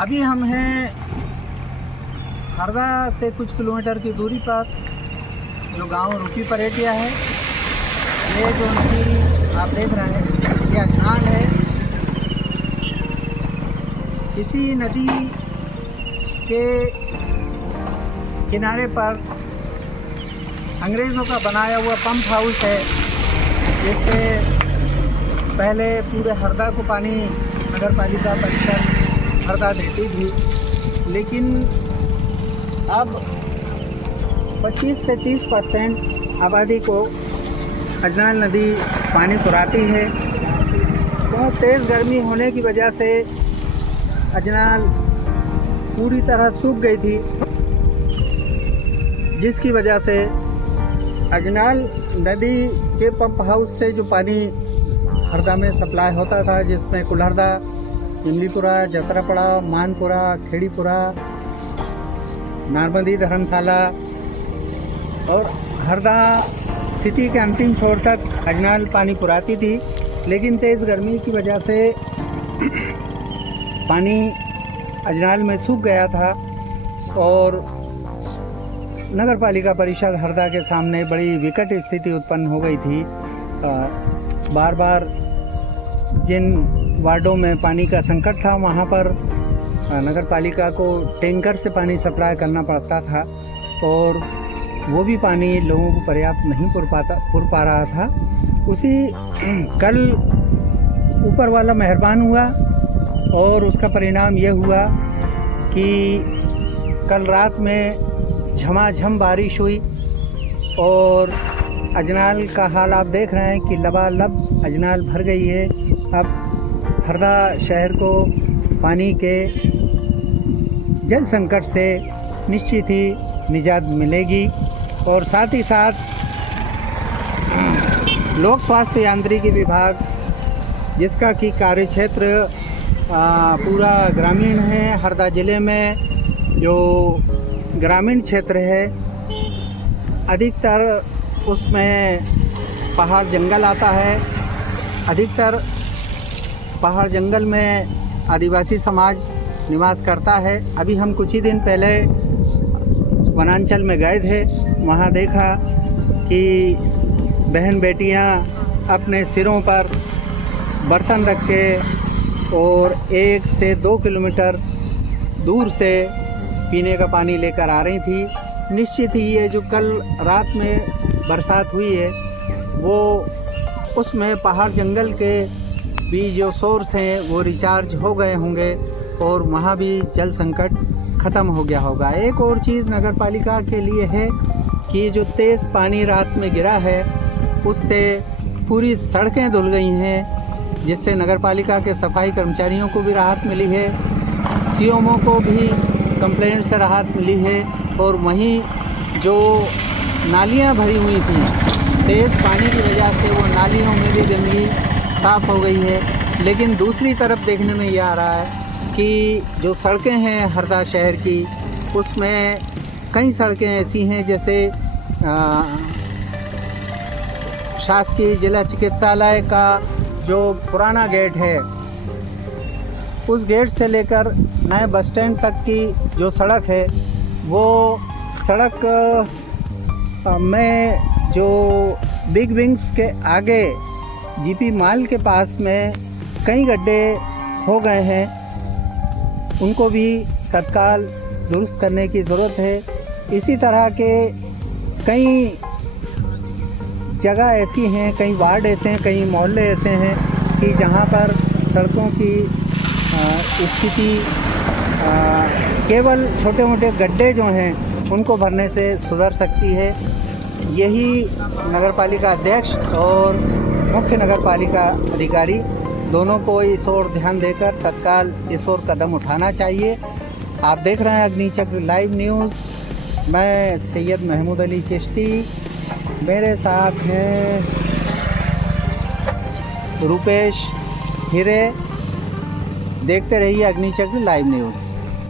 अभी हम हैं हरदा से कुछ किलोमीटर की दूरी पर जो गांव रूपी परेटिया है। ये जो नदी आप देख रहे हैं ये अजनाल है। इसी नदी के किनारे पर अंग्रेज़ों का बनाया हुआ पंप हाउस है, जिससे पहले पूरे हरदा को पानी नगर पालिका परिषद हरदा देती थी, लेकिन अब 25 से 30% आबादी को अजनाल नदी पानी पुराती है। बहुत तेज़ गर्मी होने की वजह से अजनाल पूरी तरह सूख गई थी, जिसकी वजह से अजनाल नदी के पंप हाउस से जो पानी हरदा में सप्लाई होता था, जिसमें कुल्हरदा, इमलीपुरा, जतरापड़ा, मानपुरा, खेड़ीपुरा, नर्मदी धर्मशाला और हरदा सिटी के अंतिम छोर तक अजनाल पानी पुराती थी। लेकिन तेज़ गर्मी की वजह से पानी अजनाल में सूख गया था और नगर पालिका परिषद हरदा के सामने बड़ी विकट स्थिति उत्पन्न हो गई थी। बार बार जिन वार्डों में पानी का संकट था, वहाँ पर नगर पालिका को टैंकर से पानी सप्लाई करना पड़ता था और वो भी पानी लोगों को पर्याप्त नहीं पुर पा रहा था। उसी कल ऊपर वाला मेहरबान हुआ और उसका परिणाम ये हुआ कि कल रात में झमाझम बारिश हुई और अजनाल का हाल आप देख रहे हैं कि लबालब अजनाल भर गई है। अब हरदा शहर को पानी के जल संकट से निश्चित ही निजात मिलेगी और साथ ही साथ लोक स्वास्थ्य यांत्रिकी विभाग, जिसका कि कार्यक्षेत्र पूरा ग्रामीण है, हरदा ज़िले में जो ग्रामीण क्षेत्र है अधिकतर उसमें पहाड़ जंगल आता है। अधिकतर पहाड़ जंगल में आदिवासी समाज निवास करता है। अभी हम कुछ ही दिन पहले वनांचल में गए थे, वहाँ देखा कि बहन बेटियाँ अपने सिरों पर बर्तन रख के और 1 से 2 किलोमीटर दूर से पीने का पानी लेकर आ रही थी। निश्चित ही ये जो कल रात में बरसात हुई है वो उसमें पहाड़ जंगल के भी जो सोर्स हैं वो रिचार्ज हो गए होंगे और वहाँ भी जल संकट ख़त्म हो गया होगा। एक और चीज़ नगर पालिका के लिए है कि जो तेज़ पानी रात में गिरा है उससे पूरी सड़कें धुल गई हैं, जिससे नगर पालिका के सफाई कर्मचारियों को भी राहत मिली है, सीएमओ को भी कंप्लेंट से राहत मिली है। और वहीं जो नालियां भरी हुई थी तेज़ पानी की वजह से वो नालियों में भी गंदगी साफ़ हो गई है। लेकिन दूसरी तरफ देखने में ये आ रहा है कि जो सड़कें हैं हरदा शहर की, उसमें कई सड़कें ऐसी हैं जैसे शासकीय जिला चिकित्सालय का जो पुराना गेट है, उस गेट से लेकर नए बस स्टैंड तक की जो सड़क है वो सड़क में जो बिग विंग्स के आगे जीपी माल के पास में कई गड्ढे हो गए हैं, उनको भी तत्काल दुरुस्त करने की ज़रूरत है। इसी तरह के कई जगह ऐसी हैं, कई वार्ड ऐसे हैं, कई मोहल्ले ऐसे हैं कि जहाँ पर सड़कों की स्थिति केवल छोटे मोटे गड्ढे जो हैं उनको भरने से सुधर सकती है। यही नगरपालिका अध्यक्ष और मुख्य नगरपालिका अधिकारी दोनों को इस ओर ध्यान देकर तत्काल इस ओर कदम उठाना चाहिए। आप देख रहे हैं अग्निचक्र लाइव न्यूज़। मैं सैयद महमूद अली चिश्ती, मेरे साथ हैं रुपेश हिरे। देखते रहिए अग्निचक्र लाइव न्यूज़।